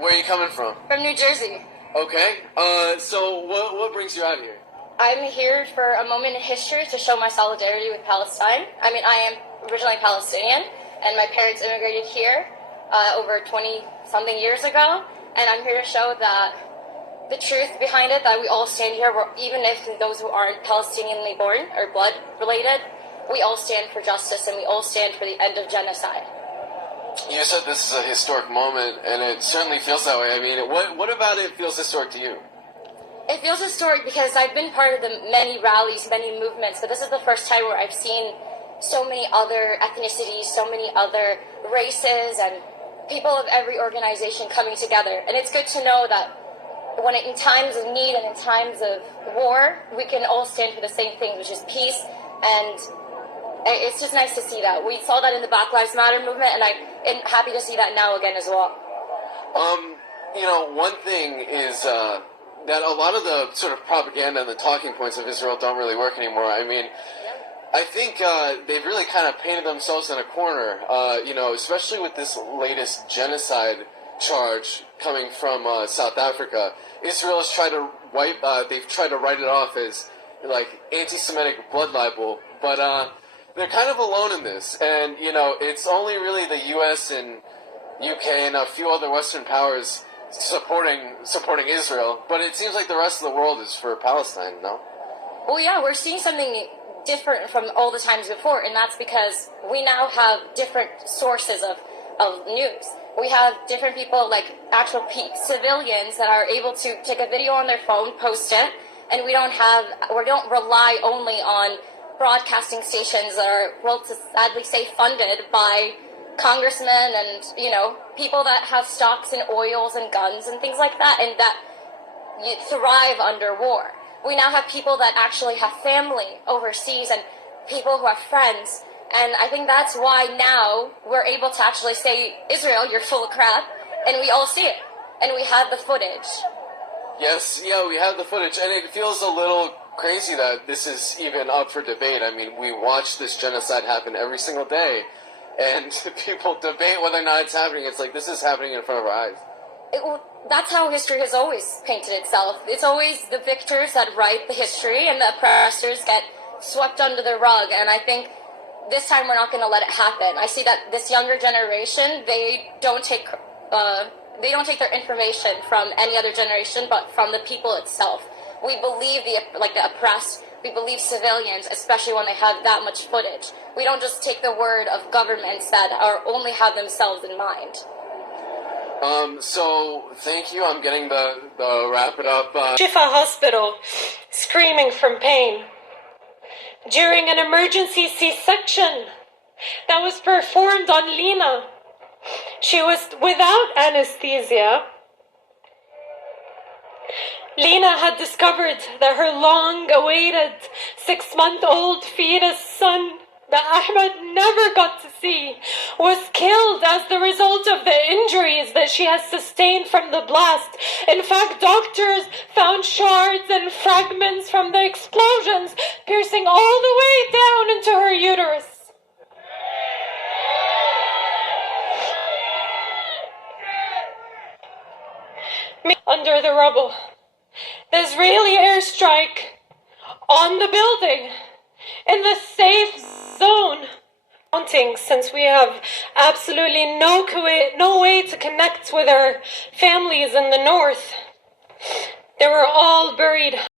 Where are you coming from? From New Jersey. Okay. So what brings you out here? I'm here for a moment in history to show my solidarity with Palestine. I mean, I am originally Palestinian, and my parents immigrated here over 20-something years ago, and I'm here to show that the truth behind it, that we all stand here, even if those who aren't Palestinianly born or blood related, we all stand for justice and we all stand for the end of genocide. You said this is a historic moment, and it certainly feels that way. I mean, what about it feels historic to you? It feels historic because I've been part of the many rallies, many movements, but this is the first time where I've seen so many other ethnicities, so many other races, and people of every organization coming together. And it's good to know that when in times of need and in times of war, we can all stand for the same thing, which is peace. And it's just nice to see that. We saw that in the Black Lives Matter movement, and I'm happy to see that now again as well. You know, one thing is that a lot of the sort of propaganda and the talking points of Israel don't really work anymore. I mean, I think they've really kind of painted themselves in a corner, you know, especially with this latest genocide charge coming from South Africa. Israel has tried to they've tried to write it off as, like, anti-Semitic blood libel, but they're kind of alone in this, and, you know, it's only really the U.S. and UK and a few other Western powers supporting Israel, but it seems like the rest of the world is for Palestine, no? Well, yeah, we're seeing something different from all the times before, and that's because we now have different sources of news. We have different people, like actual civilians, that are able to take a video on their phone, post it, and we don't rely only on broadcasting stations that are, well, to sadly say, funded by congressmen and, you know, people that have stocks in oils and guns and things like that, and that thrive under war. We now have people that actually have family overseas and people who have friends, and I think that's why now we're able to actually say, Israel, you're full of crap, and we all see it, and we have the footage. Yes, yeah, we have the footage, and it feels a little crazy that this is even up for debate. I mean, we watch this genocide happen every single day, and people debate whether or not it's happening. It's like, this is happening in front of our eyes. That's how history has always painted itself. It's always the victors that write the history, and the oppressors get swept under the rug, and I think this time we're not going to let it happen. I see that this younger generation, they don't take their information from any other generation, but from the people itself. We believe the oppressed. We believe civilians, especially when they have that much footage. We don't just take the word of governments that only have themselves in mind. So, thank you. I'm getting the wrap it up. Shifa Hospital, screaming from pain. During an emergency C-section that was performed on Lena, she was without anesthesia. Lena had discovered that her long-awaited 6-month-old fetus son, that Ahmed never got to see, was killed as the result of the injuries that she has sustained from the blast. In fact, doctors found shards and fragments from the explosions piercing all the way down into her uterus. Under the rubble. The Israeli airstrike on the building in the safe zone. Since we have absolutely no way to connect with our families in the north. They were all buried